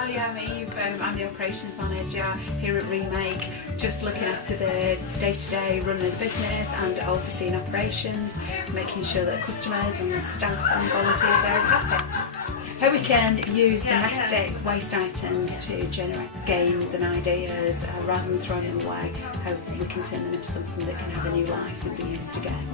Well, yeah, I'm Eve. I'm the operations manager here at Remake, just looking after the day-to-day running of the business and overseeing operations, making sure that customers and staff and volunteers are happy. How we can use domestic waste items to generate games and ideas rather than throwing them away, how we can turn them into something that can have a new life and be used again.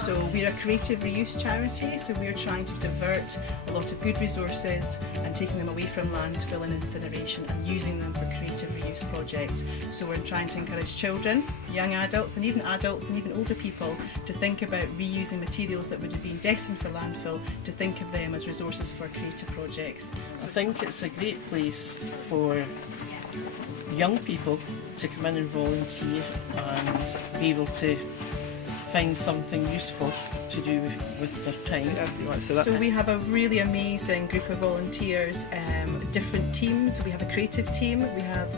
So we're a creative reuse charity, so we're trying to divert a lot of good resources and taking them away from landfill and incineration and using them for creative reuse projects. So we're trying to encourage children, young adults and even older people to think about reusing materials that would have been destined for landfill, to think of them as resources for creative projects. I think it's a great place for young people to come in and volunteer and be able to find something useful to do with their time. So we have a really amazing group of volunteers, different teams. We have a creative team, we have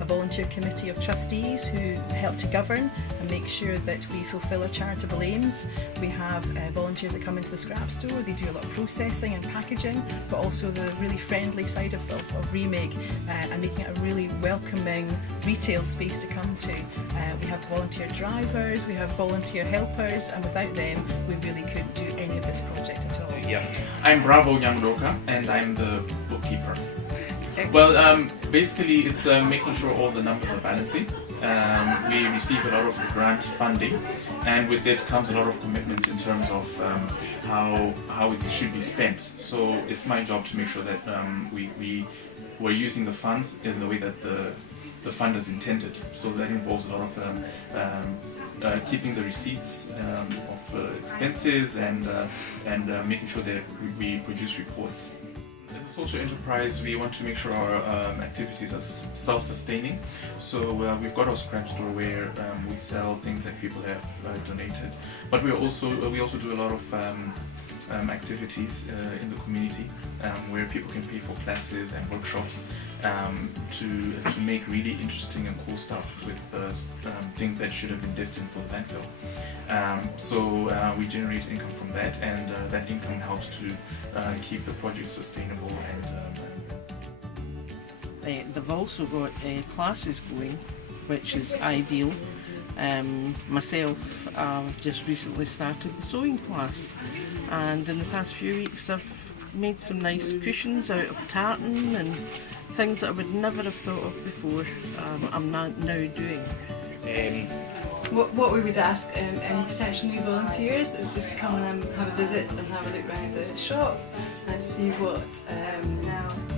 a volunteer committee of trustees who help to govern and make sure that we fulfil our charitable aims. We have volunteers that come into the scrap store, they do a lot of processing and packaging, but also the really friendly side of Remake and making it a really welcoming retail space to come to. We have volunteer drivers, we have volunteer helpers, and without them we really couldn't do any of this project at all. Yeah, I'm Bravo Youngdoka and I'm the bookkeeper. Well, basically it's making sure all the numbers are balancing. We receive a lot of grant funding, and with it comes a lot of commitments in terms of how it should be spent. So it's my job to make sure that we're using the funds in the way that the fund is intended. So that involves a lot of keeping the receipts of expenses and making sure that we produce reports. As a social enterprise, we want to make sure our activities are self-sustaining. So we've got our scrap store where we sell things that people have donated, but we also do a lot of activities in the community where people can pay for classes and workshops to make really interesting and cool stuff with things that should have been destined for the landfill. So we generate income from that, and that income helps to keep the project sustainable. And they've also got classes going, which is ideal. Myself, I've just recently started the sewing class, and in the past few weeks I've made some nice cushions out of tartan and things that I would never have thought of before. I'm now doing. What we would ask any potential new volunteers is just to come and have a visit and have a look around the shop and see what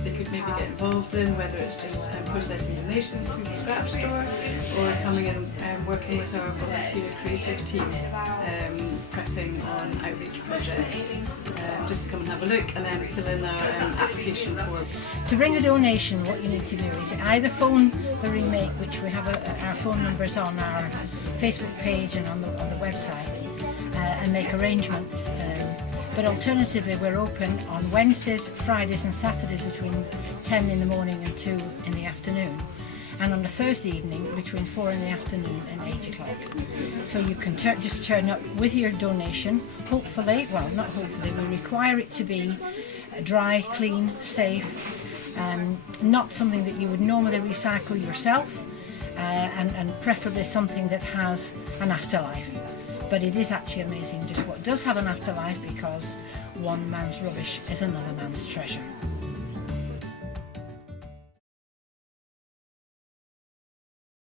they could maybe get involved in, whether it's just processing donations through the scrap store or coming in and working with our volunteer creative team, prepping on outreach projects, just to come and have a look and then fill in our application form. To bring a donation, what you need to do is either phone the Remake, which we have our phone numbers on our Facebook page and on the website, and make arrangements. But alternatively, we're open on Wednesdays, Fridays and Saturdays between 10 in the morning and 2 in the afternoon, and on a Thursday evening between 4 in the afternoon and 8 o'clock. So you can just turn up with your donation, hopefully, well not hopefully, we require it to be dry, clean, safe, not something that you would normally recycle yourself, and preferably something that has an afterlife. But it is actually amazing just what does have an afterlife, because one man's rubbish is another man's treasure.